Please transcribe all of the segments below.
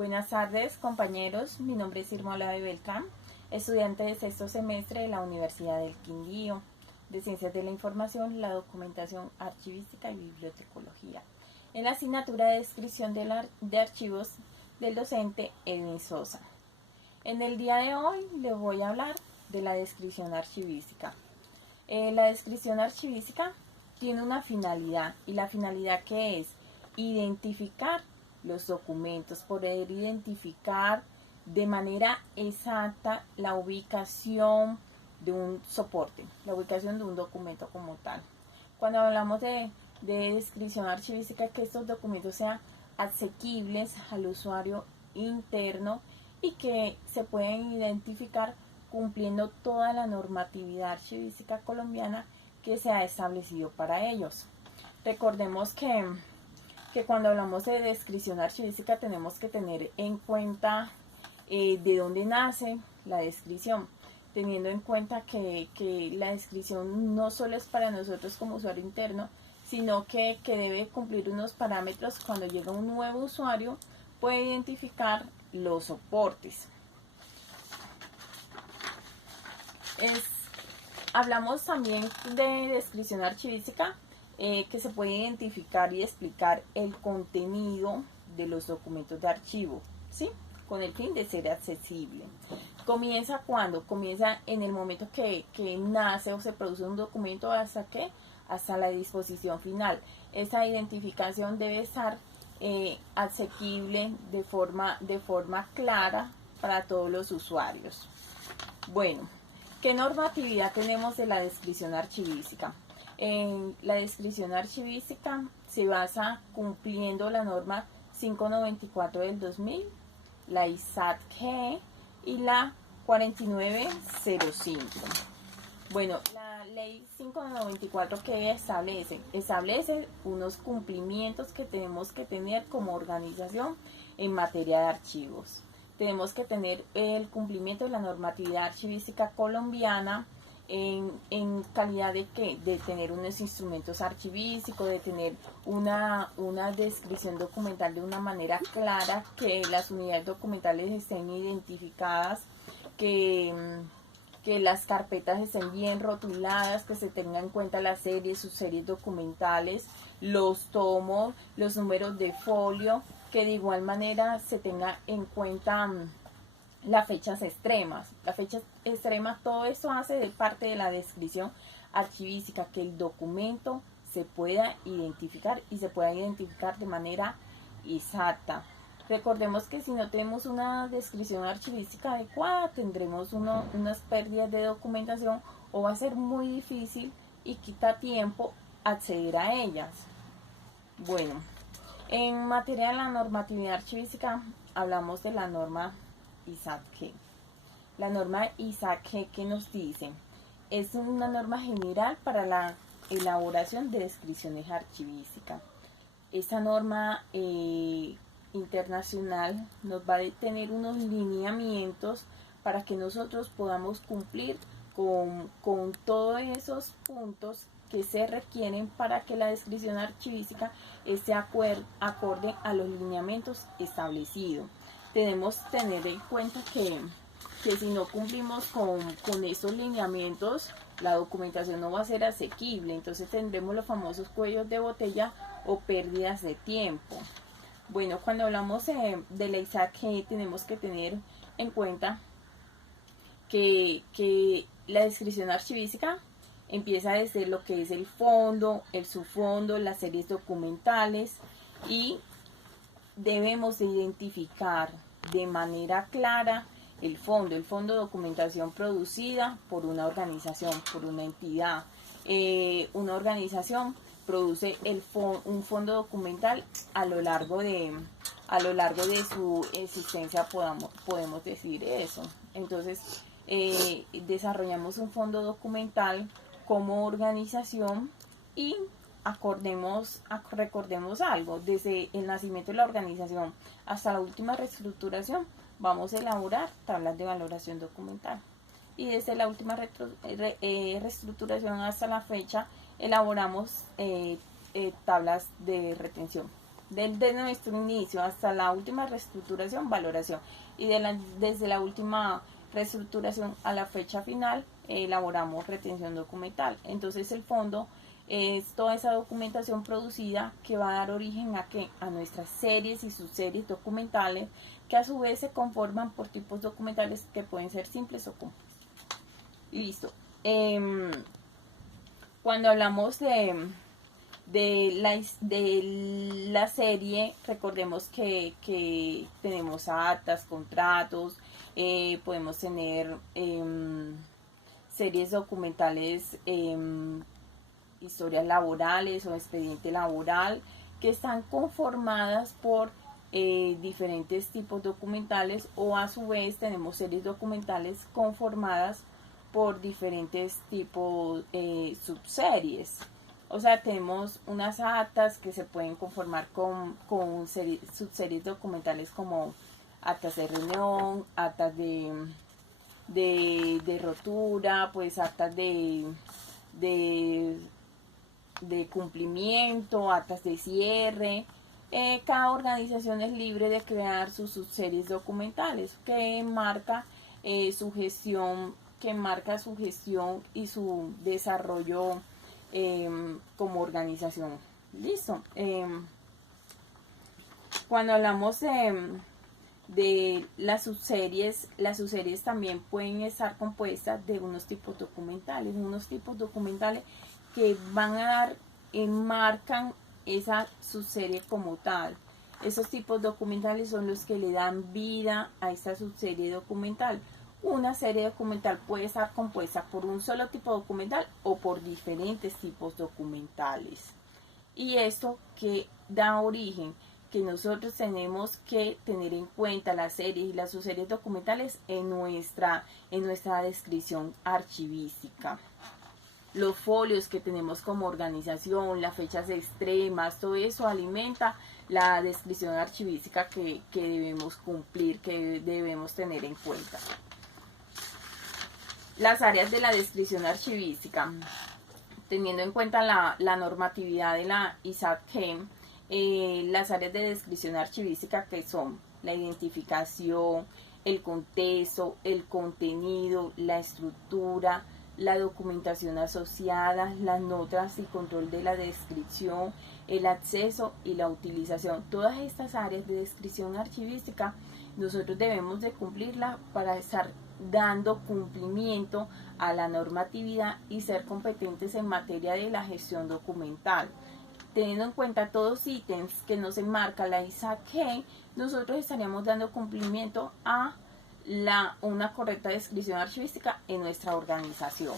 Buenas tardes, compañeros. Mi nombre es Irma Olave Beltrán, estudiante de sexto semestre de la Universidad del Quindío, de Ciencias de la Información, la Documentación Archivística y Bibliotecología, en la asignatura de descripción de archivos del docente Edwin Sosa. En el día de hoy les voy a hablar de la descripción archivística. La descripción archivística tiene una finalidad, y la finalidad que es identificar los documentos, poder identificar de manera exacta la ubicación de un soporte, la ubicación de un documento como tal. Cuando hablamos de descripción archivística, que estos documentos sean asequibles al usuario interno y que se pueden identificar cumpliendo toda la normatividad archivística colombiana que se ha establecido para ellos. Recordemos que cuando hablamos de descripción archivística tenemos que tener en cuenta de dónde nace la descripción, teniendo en cuenta que la descripción no solo es para nosotros como usuario interno, sino que debe cumplir unos parámetros. Cuando llega un nuevo usuario puede identificar los soportes. Hablamos también de descripción archivística, que se puede identificar y explicar el contenido de los documentos de archivo, ¿sí? Con el fin de ser accesible. ¿Comienza cuándo? Comienza en el momento que nace o se produce un documento hasta la disposición final. Esa identificación debe estar asequible de forma clara para todos los usuarios. Bueno, ¿qué normatividad tenemos de la descripción archivística? La descripción archivística se basa cumpliendo la norma 594 del 2000, la ISAT-GE y la 4905. Bueno, la ley 594 que establece unos cumplimientos que tenemos que tener como organización en materia de archivos. Tenemos que tener el cumplimiento de la normatividad archivística colombiana en calidad de tener unos instrumentos archivísticos, de tener una descripción documental de una manera clara, que las unidades documentales estén identificadas, que las carpetas estén bien rotuladas, que se tengan en cuenta las series, sus series documentales, los tomos, los números de folio, que de igual manera se tenga en cuenta las fechas extremas. Todo eso hace de parte de la descripción archivística, que el documento se pueda identificar y se pueda identificar de manera exacta. Recordemos que si no tenemos una descripción archivística adecuada, tendremos unas pérdidas de documentación, o va a ser muy difícil y quita tiempo acceder a ellas. Bueno, en materia de la normatividad archivística hablamos de la norma ISAT-GE. La norma ISAT-GE, ¿qué nos dice? Es una norma general para la elaboración de descripciones archivísticas. Esta norma internacional nos va a tener unos lineamientos para que nosotros podamos cumplir con todos esos puntos que se requieren para que la descripción archivística esté acorde a los lineamientos establecidos. Tenemos que tener en cuenta que si no cumplimos con estos lineamientos, la documentación no va a ser asequible. Entonces tendremos los famosos cuellos de botella o pérdidas de tiempo. Bueno, cuando hablamos de la ISAT-GE tenemos que tener en cuenta que la descripción archivística empieza desde lo que es el fondo, el subfondo, las series documentales, y debemos de identificar de manera clara el fondo de documentación producida por una organización, por una entidad. Una organización produce un fondo documental a lo largo de su existencia, podemos decir eso. Entonces desarrollamos un fondo documental como organización, y recordemos algo: desde el nacimiento de la organización hasta la última reestructuración vamos a elaborar tablas de valoración documental, y desde la última reestructuración hasta la fecha elaboramos tablas de retención. desde nuestro inicio hasta la última reestructuración, valoración. Y desde la última reestructuración a la fecha final, elaboramos retención documental. Entonces el fondo es toda esa documentación producida que va a dar origen a nuestras series y subseries documentales, que a su vez se conforman por tipos documentales que pueden ser simples o complejos. Listo. Cuando hablamos de la serie, recordemos que tenemos actas, contratos, podemos tener series documentales, historias laborales o expediente laboral, que están conformadas por diferentes tipos documentales, o a su vez tenemos series documentales conformadas por diferentes tipos subseries. O sea, tenemos unas actas que se pueden conformar con subseries documentales como actas de reunión, actas de rotura, pues actas de cumplimiento, actas de cierre. Cada organización es libre de crear sus subseries documentales que marca su gestión y su desarrollo como organización. Listo. Cuando hablamos de las subseries también pueden estar compuestas de unos tipos documentales que van a dar, enmarcan esa subserie como tal. Esos tipos documentales son los que le dan vida a esta subserie documental. Una serie documental puede estar compuesta por un solo tipo documental o por diferentes tipos documentales. Y esto que da origen, que nosotros tenemos que tener en cuenta las series y las subseries documentales en nuestra descripción archivística. Los folios que tenemos como organización, las fechas extremas, todo eso alimenta la descripción archivística que debemos cumplir, que debemos tener en cuenta. Las áreas de la descripción archivística, teniendo en cuenta la normatividad de la ISAC-GEM, las áreas de descripción archivística, que son la identificación, el contexto, el contenido, la estructura, la documentación asociada, las notas y control de la descripción, el acceso y la utilización. Todas estas áreas de descripción archivística nosotros debemos de cumplirla para estar dando cumplimiento a la normatividad y ser competentes en materia de la gestión documental. Teniendo en cuenta todos los ítems que nos enmarca la ISAC-GEM, nosotros estaríamos dando cumplimiento a una correcta descripción archivística en nuestra organización.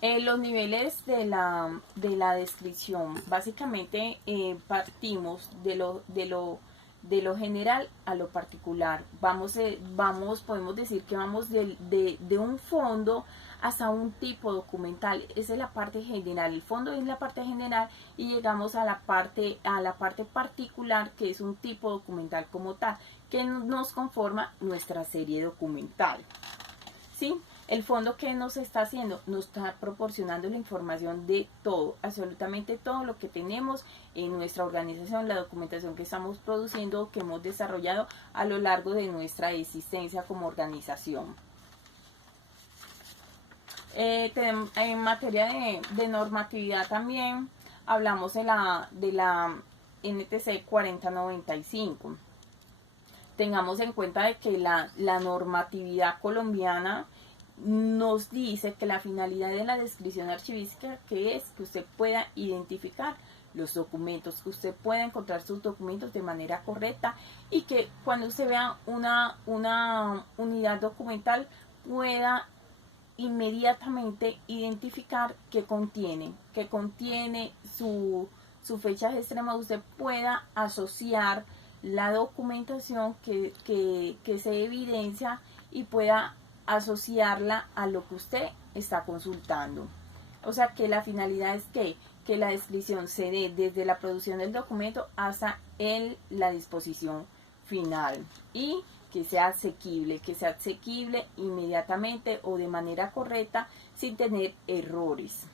Los niveles de la descripción, básicamente partimos de lo general a lo particular. Podemos decir que vamos de un fondo hasta un tipo documental. Esa es la parte general. El fondo es la parte general y llegamos a la parte particular, que es un tipo documental como tal, que nos conforma nuestra serie documental. ¿Sí? El fondo, que nos está haciendo, nos está proporcionando la información de todo, absolutamente todo lo que tenemos en nuestra organización, la documentación que estamos produciendo, que hemos desarrollado a lo largo de nuestra existencia como organización. En materia de normatividad también hablamos de la NTC 4095. Tengamos en cuenta de que la normatividad colombiana nos dice que la finalidad de la descripción archivística que es que usted pueda identificar los documentos, que usted pueda encontrar sus documentos de manera correcta y que cuando usted vea una unidad documental pueda inmediatamente identificar qué contiene su fecha extrema, usted pueda asociar la documentación que se evidencia y pueda asociarla a lo que usted está consultando. O sea que la finalidad es que la descripción se dé desde la producción del documento hasta la disposición final y que sea asequible inmediatamente o de manera correcta sin tener errores.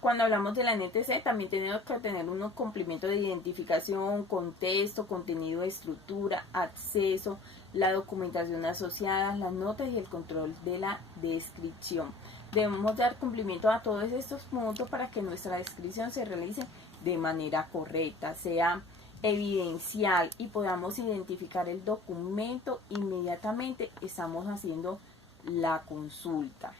Cuando hablamos de la NTC también tenemos que tener unos complementos de identificación, contexto, contenido, estructura, acceso, la documentación asociada, las notas y el control de la descripción. Debemos dar cumplimiento a todos estos puntos para que nuestra descripción se realice de manera correcta, sea evidencial y podamos identificar el documento inmediatamente estamos haciendo la consulta.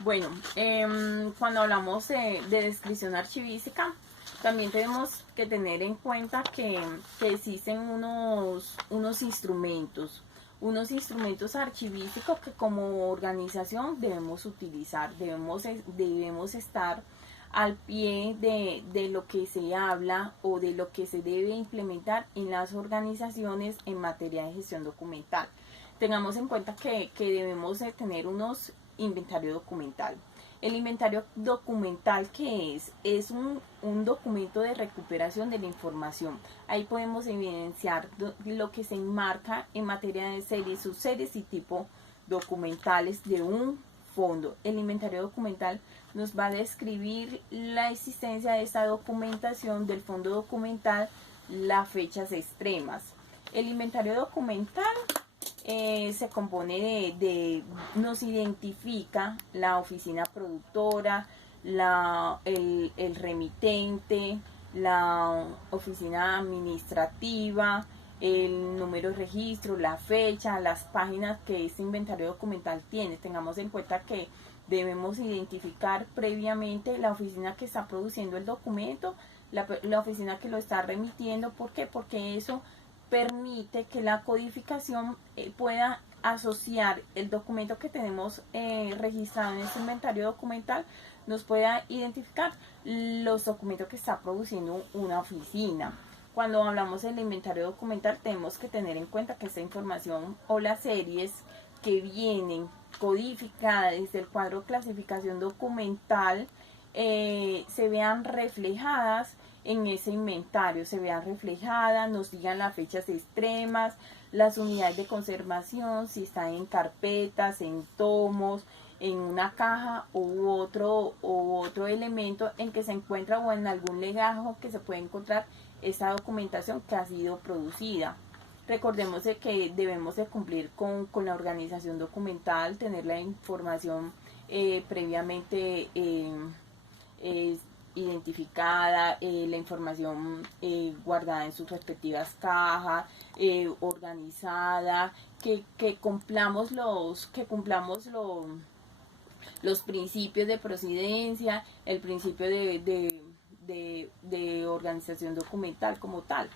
Bueno, cuando hablamos de descripción archivística, también tenemos que tener en cuenta que existen unos instrumentos archivísticos que como organización debemos utilizar, debemos estar al pie de lo que se habla o de lo que se debe implementar en las organizaciones en materia de gestión documental. Tengamos en cuenta que debemos de tener unos inventario documental. El inventario documental, ¿qué es? Es un documento de recuperación de la información. Ahí podemos evidenciar lo que se enmarca en materia de series, subseries y tipo documentales de un fondo. El inventario documental nos va a describir la existencia de esta documentación del fondo documental, las fechas extremas. El inventario documental se compone nos identifica la oficina productora, el remitente, la oficina administrativa, el número de registro, la fecha, las páginas que este inventario documental tiene. Tengamos en cuenta que debemos identificar previamente la oficina que está produciendo el documento, la oficina que lo está remitiendo. ¿Por qué? Porque eso permite que la codificación pueda asociar el documento que tenemos registrado en este inventario documental, nos pueda identificar los documentos que está produciendo una oficina. Cuando hablamos del inventario documental tenemos que tener en cuenta que esta información o las series que vienen codificadas desde el cuadro de clasificación documental se vean reflejadas en ese inventario, se vean reflejadas, nos digan las fechas extremas, las unidades de conservación, si están en carpetas, en tomos, en una caja u otro elemento en que se encuentra o en algún legajo que se puede encontrar esa documentación que ha sido producida. Recordemos de que debemos de cumplir con la organización documental, tener la información previamente identificada, la información guardada en sus respectivas cajas, organizada, que cumplamos los principios de procedencia, el principio de organización documental como tal.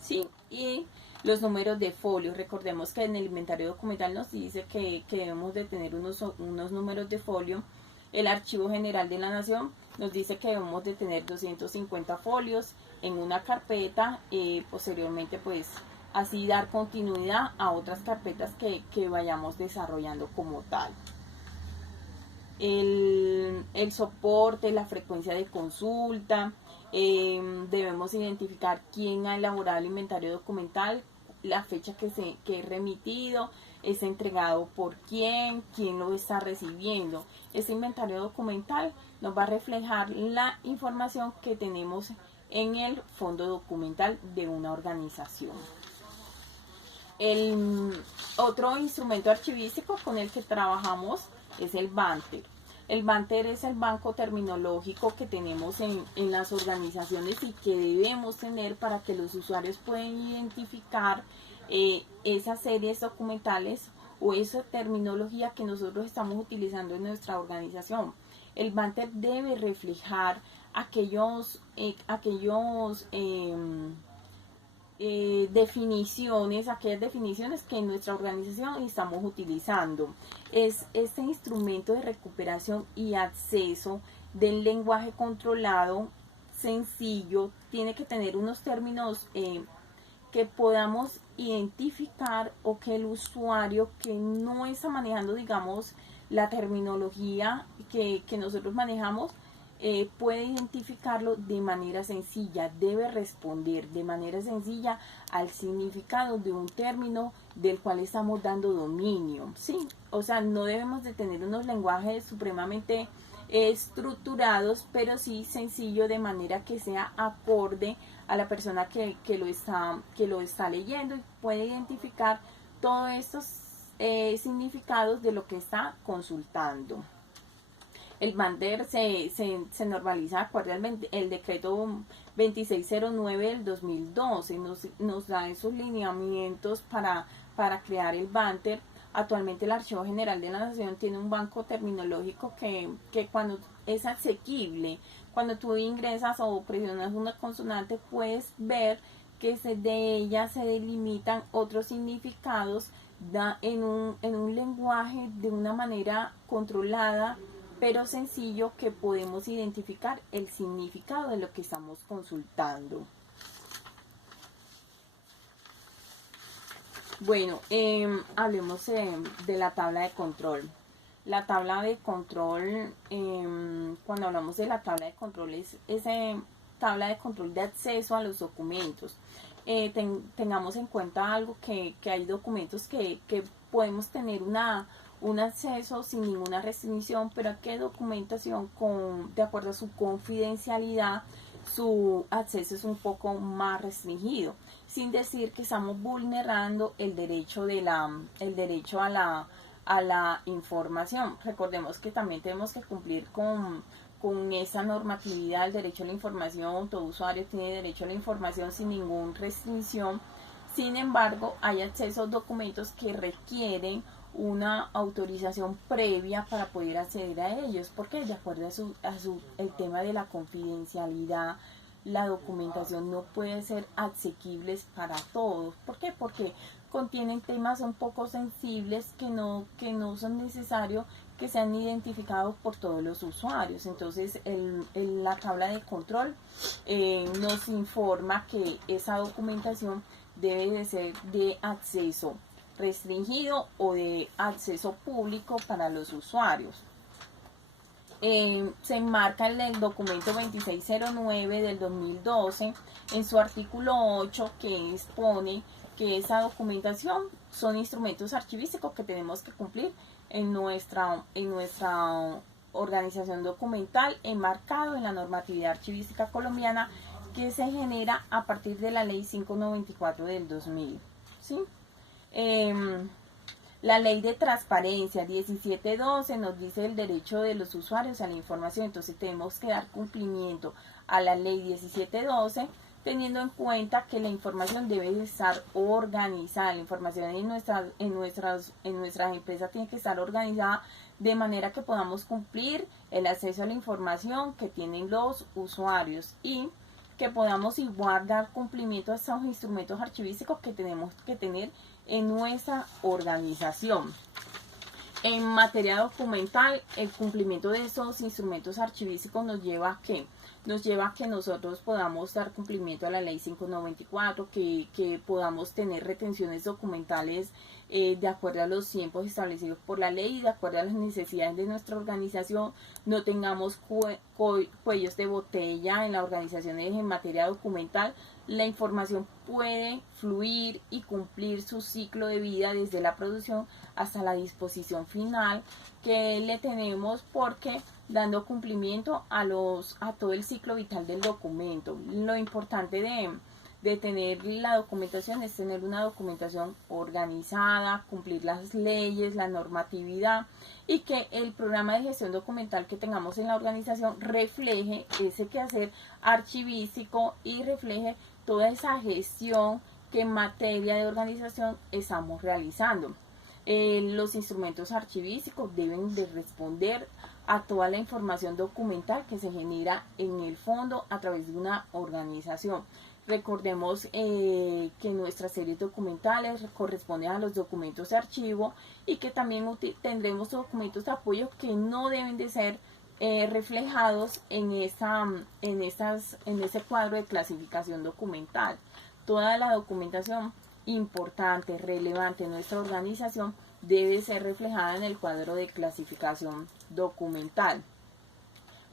Sí, y los números de folio. Recordemos que en el inventario documental nos dice que debemos de tener unos números de folio. El Archivo General de la Nación nos dice que debemos de tener 250 folios en una carpeta, posteriormente pues así dar continuidad a otras carpetas que vayamos desarrollando como tal. El soporte, la frecuencia de consulta, debemos identificar quién ha elaborado el inventario documental, la fecha que es remitido, es entregado por quién lo está recibiendo. Este inventario documental nos va a reflejar la información que tenemos en el fondo documental de una organización. El otro instrumento archivístico con el que trabajamos es el Banter. El Banter es el banco terminológico que tenemos en las organizaciones y que debemos tener para que los usuarios puedan identificar esas series documentales o esa terminología que nosotros estamos utilizando en nuestra organización. El Banter debe reflejar aquellas definiciones que en nuestra organización estamos utilizando. Es este instrumento de recuperación y acceso del lenguaje controlado, sencillo, tiene que tener unos términos que podamos identificar o que el usuario que no está manejando, digamos, la terminología que nosotros manejamos, puede identificarlo de manera sencilla, debe responder de manera sencilla al significado de un término del cual estamos dando dominio, ¿sí? O sea, no debemos de tener unos lenguajes supremamente estructurados, pero sí sencillo, de manera que sea acorde a la persona que lo está leyendo y puede identificar todos estos significados de lo que está consultando. El Banter se normaliza acorde al el decreto 2609 del 2012, nos da esos lineamientos para crear el Banter. Actualmente el Archivo General de la Nación tiene un banco terminológico que cuando es asequible, cuando tú ingresas o presionas una consonante, puedes ver que de ella se delimitan otros significados en un lenguaje de una manera controlada, pero sencillo, que podemos identificar el significado de lo que estamos consultando. Bueno, hablemos de la tabla de control. La tabla de control, cuando hablamos de la tabla de control, es esa tabla de control de acceso a los documentos. Tengamos en cuenta algo, que hay documentos que podemos tener un acceso sin ninguna restricción, pero que documentación de acuerdo a su confidencialidad, su acceso es un poco más restringido, sin decir que estamos vulnerando el derecho a la información. Recordemos que también tenemos que cumplir con esa normatividad. El derecho a la información, todo usuario tiene derecho a la información sin ninguna restricción. Sin embargo, hay acceso a documentos que requieren una autorización previa para poder acceder a ellos, porque de acuerdo a el tema de la confidencialidad, la documentación no puede ser asequible para todos. ¿Por qué? Porque contienen temas un poco sensibles que no son necesarios que sean identificados por todos los usuarios. Entonces la tabla de control nos informa que esa documentación debe de ser de acceso restringido o de acceso público para los usuarios. Se enmarca en el documento 2609 del 2012 en su artículo 8, que expone que esa documentación son instrumentos archivísticos que tenemos que cumplir en nuestra organización documental, enmarcado en la normatividad archivística colombiana, que se genera a partir de la ley 594 del 2000, ¿sí? La ley de transparencia 1712 nos dice el derecho de los usuarios a la información. Entonces tenemos que dar cumplimiento a la ley 1712, teniendo en cuenta que la información debe estar organizada. La información en nuestras empresas tiene que estar organizada de manera que podamos cumplir el acceso a la información que tienen los usuarios y que podamos igual dar cumplimiento a esos instrumentos archivísticos que tenemos que tener en nuestra organización. En materia documental, el cumplimiento de esos instrumentos archivísticos nos lleva a que nosotros podamos dar cumplimiento a la ley 594, que podamos tener retenciones documentales de acuerdo a los tiempos establecidos por la ley y de acuerdo a las necesidades de nuestra organización. No tengamos cuellos de botella en las organizaciones en materia documental. La información puede fluir y cumplir su ciclo de vida desde la producción hasta la disposición final que le tenemos, porque dando cumplimiento a todo el ciclo vital del documento. Lo importante de tener la documentación es tener una documentación organizada, cumplir las leyes, la normatividad, y que el programa de gestión documental que tengamos en la organización refleje ese quehacer archivístico y refleje toda esa gestión que en materia de organización estamos realizando. Los instrumentos archivísticos deben de responder a toda la información documental que se genera en el fondo a través de una organización. Recordemos que nuestras series documentales corresponden a los documentos de archivo y que también tendremos documentos de apoyo que no deben de ser reflejados en ese cuadro de clasificación documental. Toda la documentación importante, relevante en nuestra organización debe ser reflejada en el cuadro de clasificación documental.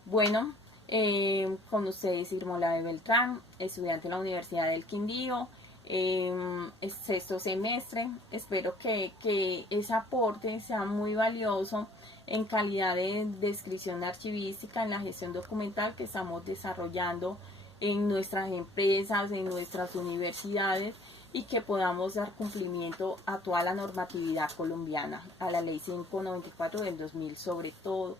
Bueno, Con ustedes Irmolabe Beltrán, estudiante de la Universidad del Quindío, es sexto semestre. Espero que ese aporte sea muy valioso en calidad de descripción archivística en la gestión documental que estamos desarrollando en nuestras empresas, en nuestras universidades, y que podamos dar cumplimiento a toda la normatividad colombiana, a la ley 594 del 2000 sobre todo,